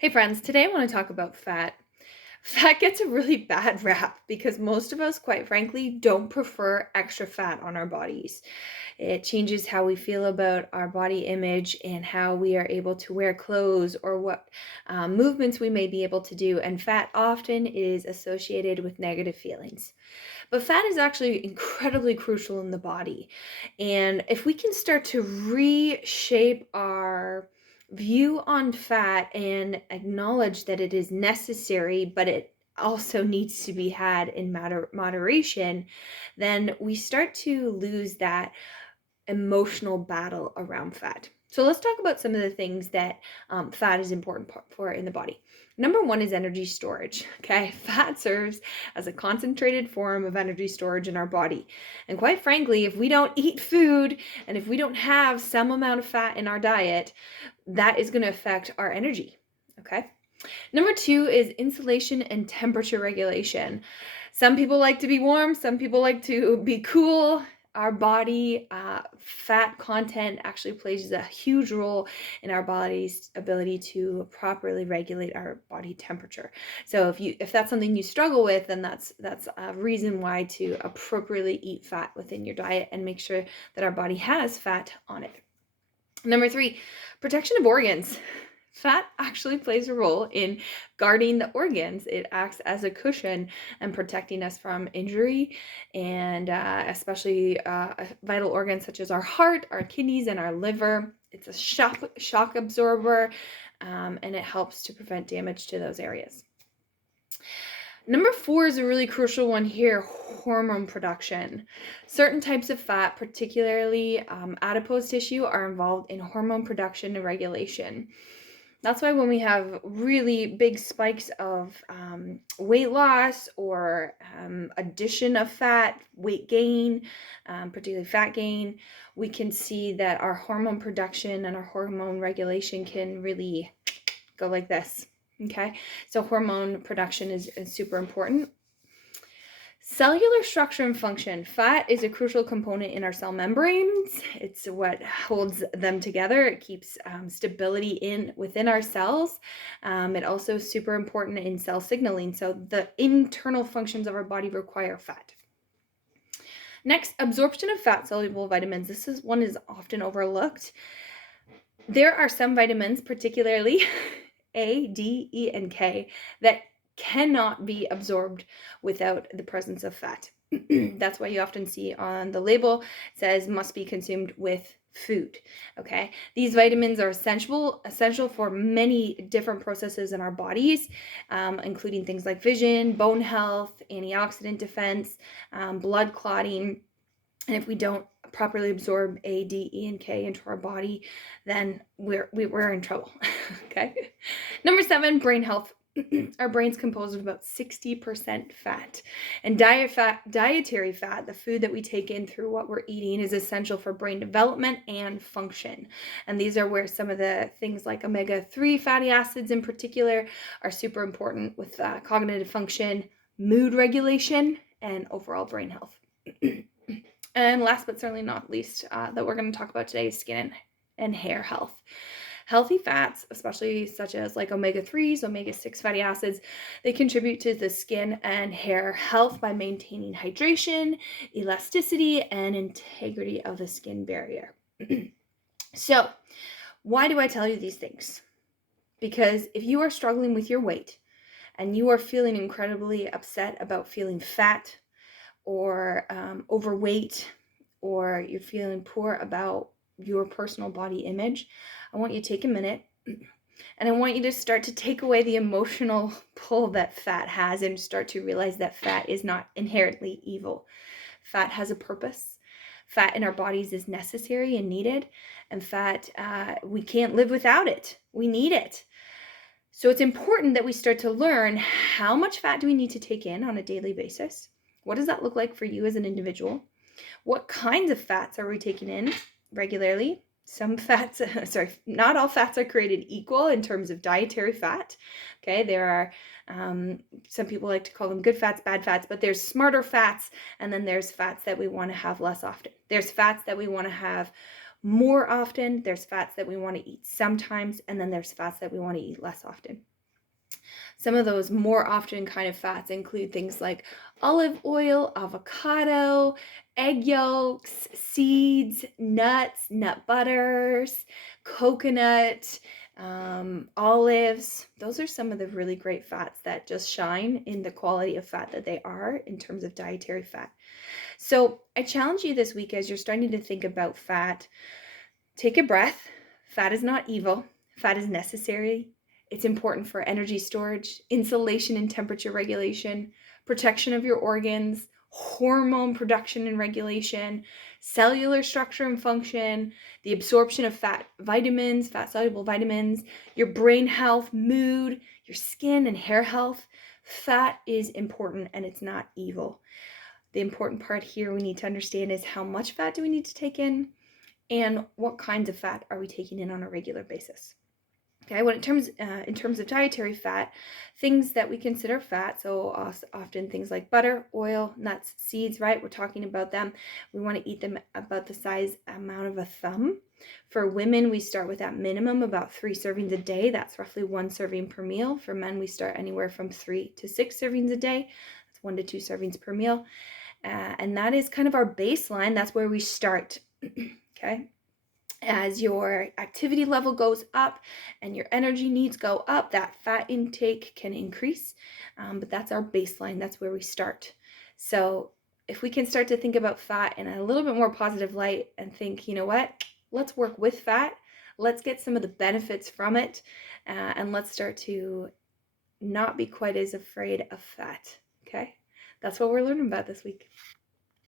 Hey friends, today I want to talk about fat. Fat gets a really bad rap because most of us, quite frankly, don't prefer extra fat on our bodies. It changes how we feel about our body image and how we are able to wear clothes or what movements we may be able to do. And fat often is associated with negative feelings. But fat is actually incredibly crucial in the body. And if we can start to reshape our view on fat and acknowledge that it is necessary, but it also needs to be had in moderation, then we start to lose that emotional battle around fat. So let's talk about some of the things that fat is important for in the body. Number one is energy storage. Okay, fat serves as a concentrated form of energy storage in our body. And quite frankly, if we don't eat food and if we don't have some amount of fat in our diet, that is going to affect our energy. Okay. Number two is insulation and temperature regulation. Some people like to be warm, some people like to be cool. Our body fat content actually plays a huge role in our body's ability to properly regulate our body temperature. So if that's something you struggle with, then that's a reason why to appropriately eat fat within your diet and make sure that our body has fat on it. Number three, protection of organs. Fat actually plays a role in guarding the organs. It acts as a cushion and protecting us from injury, and especially vital organs such as our heart, our kidneys, and our liver. It's a shock absorber, and it helps to prevent damage to those areas. Number four is a really crucial one here, hormone production. Certain types of fat, particularly adipose tissue, are involved in hormone production and regulation. That's why when we have really big spikes of weight loss or addition of fat, weight gain, particularly fat gain, we can see that our hormone production and our hormone regulation can really go like this. Okay, so hormone production is super important. Cellular structure and function. Fat is a crucial component in our cell membranes. It's what holds them together. It keeps stability within our cells. It also is super important in cell signaling. So the internal functions of our body require fat. Next, absorption of fat-soluble vitamins. This is often overlooked. There are some vitamins, particularly A, D, E, and K, that cannot be absorbed without the presence of fat. That's why you often see on the label it says must be consumed with food. Okay, these vitamins are essential for many different processes in our bodies, including things like vision, bone health, antioxidant defense, blood clotting. And if we don't properly absorb A, D, E, and K into our body, then we're in trouble. Okay. Number seven, brain health. Our brain's composed of about 60% fat. And dietary fat, the food that we take in through what we're eating, is essential for brain development and function. And these are where some of the things like omega-3 fatty acids in particular are super important with cognitive function, mood regulation, and overall brain health. And last but certainly not least, that we're going to talk about today is skin and hair health. Healthy fats, especially such as like omega-3s, omega-6 fatty acids, they contribute to the skin and hair health by maintaining hydration, elasticity, and integrity of the skin barrier. So, why do I tell you these things? Because if you are struggling with your weight and you are feeling incredibly upset about feeling fat, or overweight, or you're feeling poor about your personal body image, I want you to take a minute and I want you to start to take away the emotional pull that fat has and start to realize that fat is not inherently evil. Fat has a purpose. Fat in our bodies is necessary and needed, and fat, we can't live without it. We need it. So it's important that we start to learn how much fat do we need to take in on a daily basis. What does that look like for you as an individual? What kinds of fats are we taking in regularly? Some fats, not all fats are created equal in terms of dietary fat. Okay, there are some people like to call them good fats, bad fats, but there's smarter fats, and then there's fats that we want to have less often. There's fats that we want to have more often. There's fats that we want to eat sometimes, and then there's fats that we want to eat less often. Some of those more often kind of fats include things like olive oil, avocado, egg yolks, seeds, nuts, nut butters, coconut, olives. Those are some of the really great fats that just shine in the quality of fat that they are in terms of dietary fat. So I challenge you this week as you're starting to think about fat, take a breath. Fat is not evil. Fat is necessary. It's important for energy storage, insulation and temperature regulation, protection of your organs, hormone production and regulation, cellular structure and function, the absorption of fat vitamins, fat soluble vitamins, your brain health, mood, your skin and hair health. Fat is important and it's not evil. The important part here we need to understand is how much fat do we need to take in, and what kinds of fat are we taking in on a regular basis. Okay, in terms of dietary fat, things that we consider fat, so often things like butter, oil, nuts, seeds, right? We're talking about them. We want to eat them about the size amount of a thumb. For women, we start with at minimum about 3 servings a day. That's roughly 1 serving per meal. For men, we start anywhere from 3 to 6 servings a day. That's 1 to 2 servings per meal. And that is kind of our baseline. That's where we start. Okay. As your activity level goes up and your energy needs go up, that fat intake can increase. But that's our baseline. That's where we start. So if we can start to think about fat in a little bit more positive light and think, you know what, let's work with fat. Let's get some of the benefits from it. And let's start to not be quite as afraid of fat. Okay. That's what we're learning about this week.